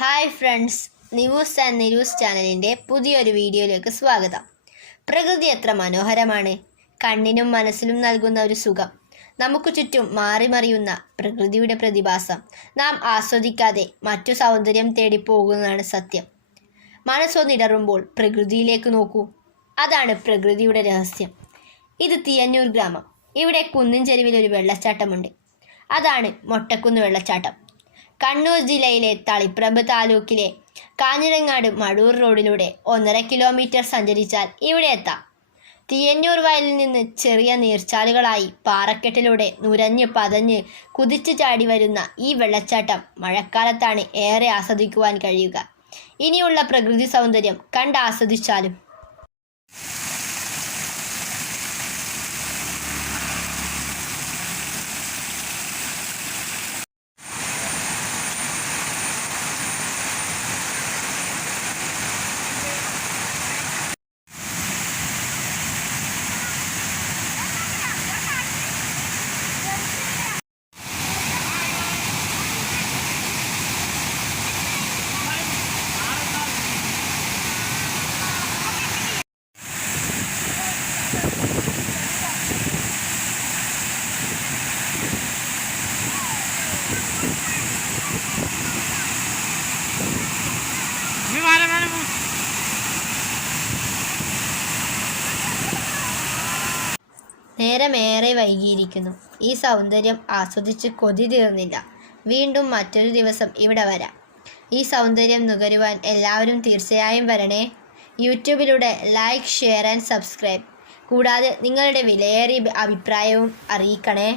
Hi friends, നിവൂസ് and നിരൂസ് ചാനലിൻ്റെ പുതിയൊരു വീഡിയോയിലേക്ക് സ്വാഗതം. പ്രകൃതി എത്ര മനോഹരമാണ്. കണ്ണിനും മനസ്സിനും നൽകുന്ന ഒരു സുഖം. നമുക്ക് ചുറ്റും മാറിമറിയുന്ന പ്രകൃതിയുടെ പ്രതിഭാസം നാം ആസ്വദിക്കാതെ മറ്റു സൗന്ദര്യം തേടി പോകുന്നതാണ് സത്യം. മനസ്സൊന്നിടറുമ്പോൾ പ്രകൃതിയിലേക്ക് നോക്കൂ. അതാണ് പ്രകൃതിയുടെ രഹസ്യം. ഇത് തിയന്നൂർ ഗ്രാമം. ഇവിടെ കുന്നിൻ ചെരുവിൽ ഒരു വെള്ളച്ചാട്ടമുണ്ട്. അതാണ് മൊട്ടക്കുന്ന് വെള്ളച്ചാട്ടം. കണ്ണൂർ ജില്ലയിലെ തളിപ്പറമ്പ് താലൂക്കിലെ കാഞ്ഞിരങ്ങാട് മടൂർ റോഡിലൂടെ 1.5 കിലോമീറ്റർ സഞ്ചരിച്ചാൽ ഇവിടെ എത്താം. തിയന്നൂർ വയലിൽ നിന്ന് ചെറിയ നീർച്ചാലുകളായി പാറക്കെട്ടിലൂടെ നുരഞ്ഞ് പതഞ്ഞ് കുതിച്ചു ചാടി വരുന്ന ഈ വെള്ളച്ചാട്ടം മഴക്കാലത്താണ് ഏറെ ആസ്വദിക്കുവാൻ കഴിയുക. ഇനിയുള്ള പ്രകൃതി സൗന്ദര്യം കണ്ടാസ്വദിച്ചാലും. നേരമേറെ വൈകിയിരിക്കുന്നു. ഈ സൗന്ദര്യം ആസ്വദിച്ച് കൊതി തീർന്നില്ല. വീണ്ടും മറ്റൊരു ദിവസം ഇവിടെ വരാം. ഈ സൗന്ദര്യം നുകരുവാൻ എല്ലാവരും തീർച്ചയായും വരണേ. യൂട്യൂബിലൂടെ ലൈക്ക്, ഷെയർ ആൻഡ് സബ്സ്ക്രൈബ്. കൂടാതെ നിങ്ങളുടെ വിലയേറിയ അഭിപ്രായവും അറിയിക്കണേ.